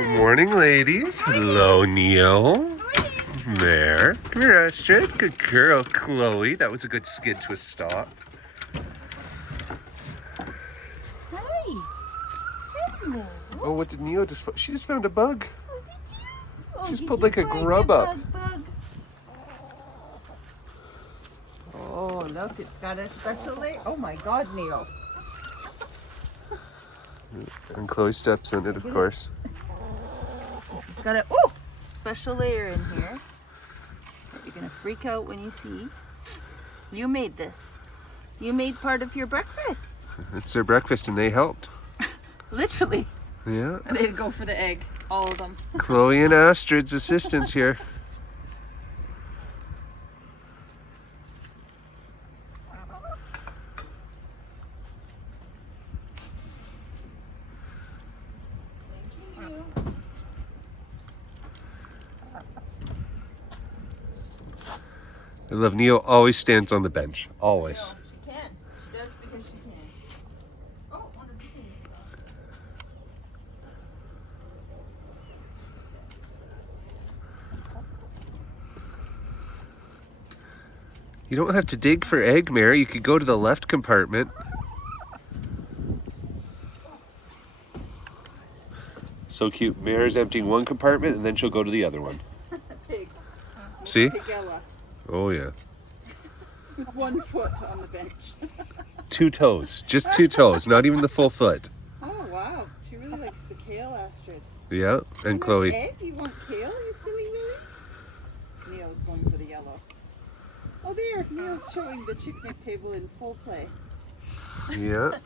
Good morning, ladies. Hello, Neil. There. Come here, Astrid. Good girl, Chloe. That was a good skid to a stop. Hi. Hello. Oh, what did Neo just... She just found a bug. Oh, did you? Oh, She's did pulled you like a find grub your up. bug? Oh, look, it's got a special layer. Oh my God, Neil. And Chloe steps in it, of course. This has got a special layer in here that you're gonna freak out when you see. You made this. You made part of your breakfast. It's their breakfast and they helped. Literally. Yeah. And they'd go for the egg, all of them. Chloe and Astrid's assistants here. I love Neo always stands on the bench. Always. She can. She does because she can. Oh, one of the things. You don't have to dig for egg, Mary. You could go to the left compartment. So cute. Mary's emptying one compartment and then she'll go to the other one. Pig. See? Pigella. Oh, yeah. With 1 foot on the bench. 2 toes. Just 2 toes. Not even the full foot. Oh, wow. She really likes the kale, Astrid. Yeah. And Chloe. Egg? You want kale, you silly Millie? Neil's going for the yellow. Oh, there. Neil's showing the picnic table in full play. Yeah.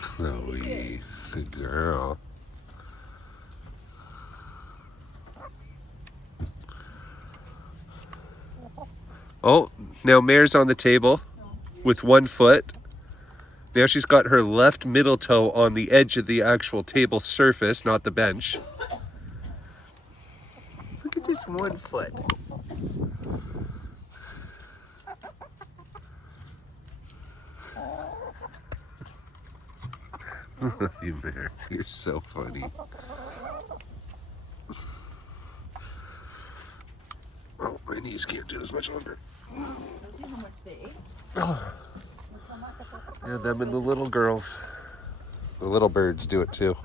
Chloe. Good girl. Oh, now Mare's on the table with 1 foot. Now she's got her left middle toe on the edge of the actual table surface, not the bench. Look at this 1 foot. You Mare, you're so funny. Oh, my knees can't do this much longer. How much they ate? Yeah, them and the little girls. The little birds do it too.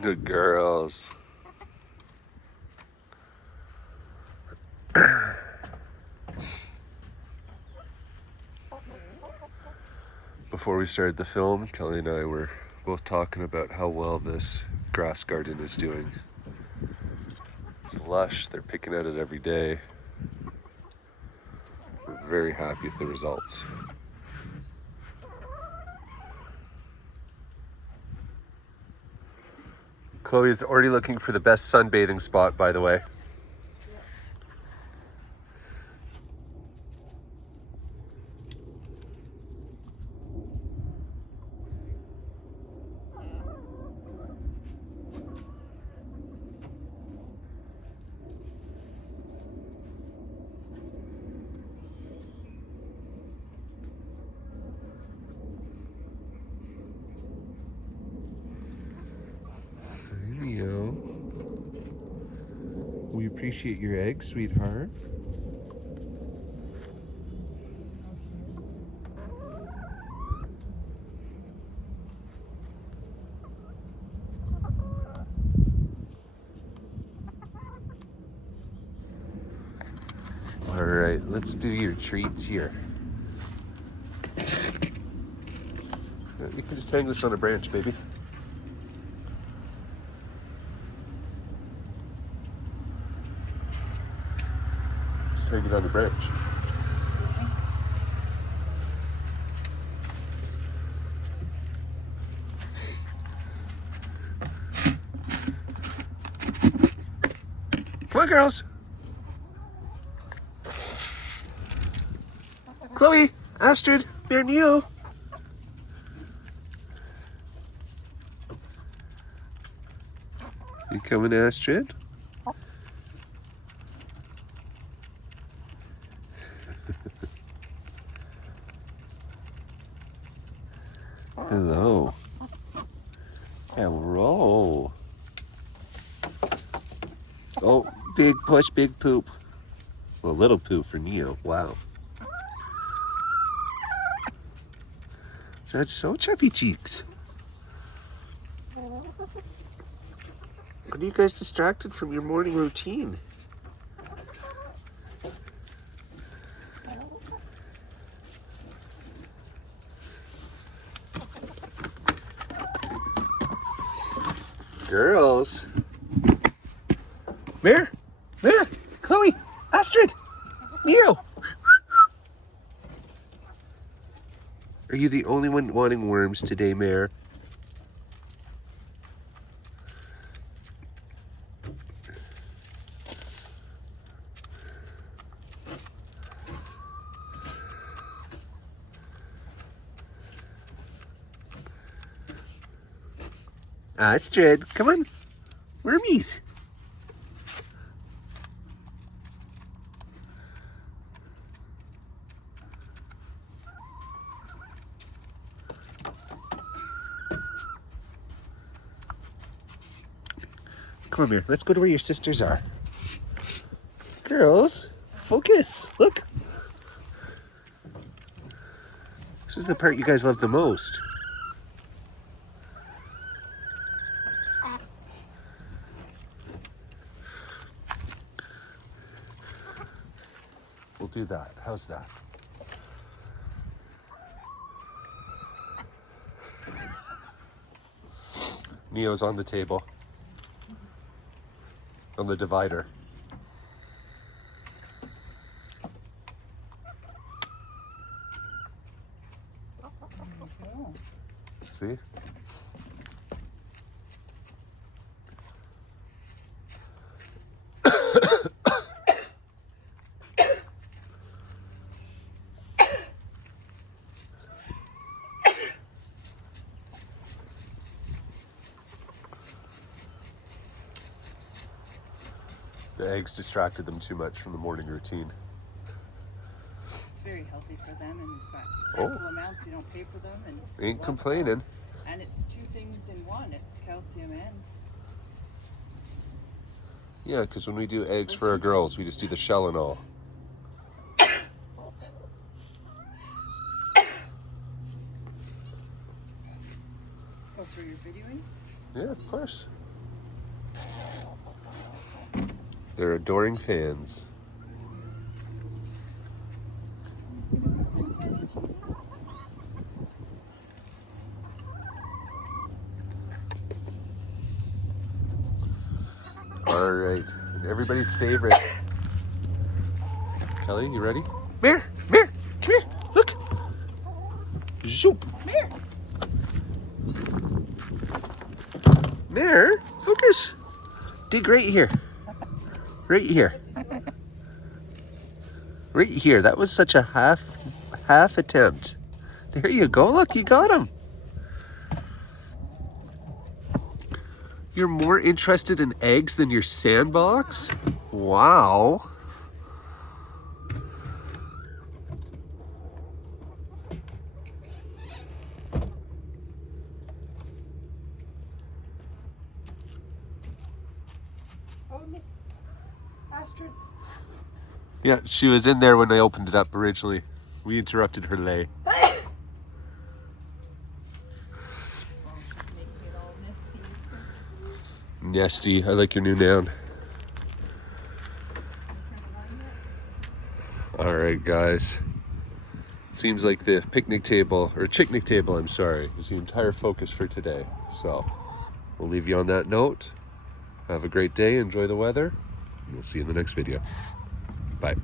Good girls. Before we started the film, Kelly and I were both talking about how well this grass garden is doing. It's lush, they're picking at it every day. We're very happy with the results. Chloe is already looking for the best sunbathing spot, by the way. Neo. We appreciate your egg, sweetheart. All right, let's do your treats here. You can just hang this on a branch, baby. Just hang it on the branch. Come on, girls. Chloe, Astrid, Bear Neo. You coming, Astrid? Oh, big push, big poop. Well, little poop for Neo. Wow. That's so chubby cheeks. What are you guys distracted from your morning routine? Girls. Mare, Chloe, Astrid, Neo. Are you the only one wanting worms today, Mare? Astrid, come on. Wormies. Come on here. Let's go to where your sisters are. Girls, focus. Look. This is the part you guys love the most. We'll do that. How's that? Neo's on the table. On the divider. See? The eggs distracted them too much from the morning routine. It's very healthy for them, and you've got Oh. equal amounts. You don't pay for them, and Ain't well, complaining. And it's two things in one. It's calcium and Yeah, because when we do eggs for our girls, we just do the shell and all. go through your videoing. Yeah, of course. They're adoring fans. All right, and everybody's favorite. Kelly, you ready? Mare, come here, look. Zoop. Mare, focus. Dig right here. Right here. Right here. That was such a half attempt. There you go. Look, you got him. You're more interested in eggs than your sandbox? Wow. Astrid. Yeah, she was in there when I opened it up originally. We interrupted her lay. Making it all misty. Nesty, I like your new noun. All right, guys. Seems like the picnic table, or chicknick table, I'm sorry, is the entire focus for today. So we'll leave you on that note. Have a great day, enjoy the weather, and we'll see you in the next video. Bye.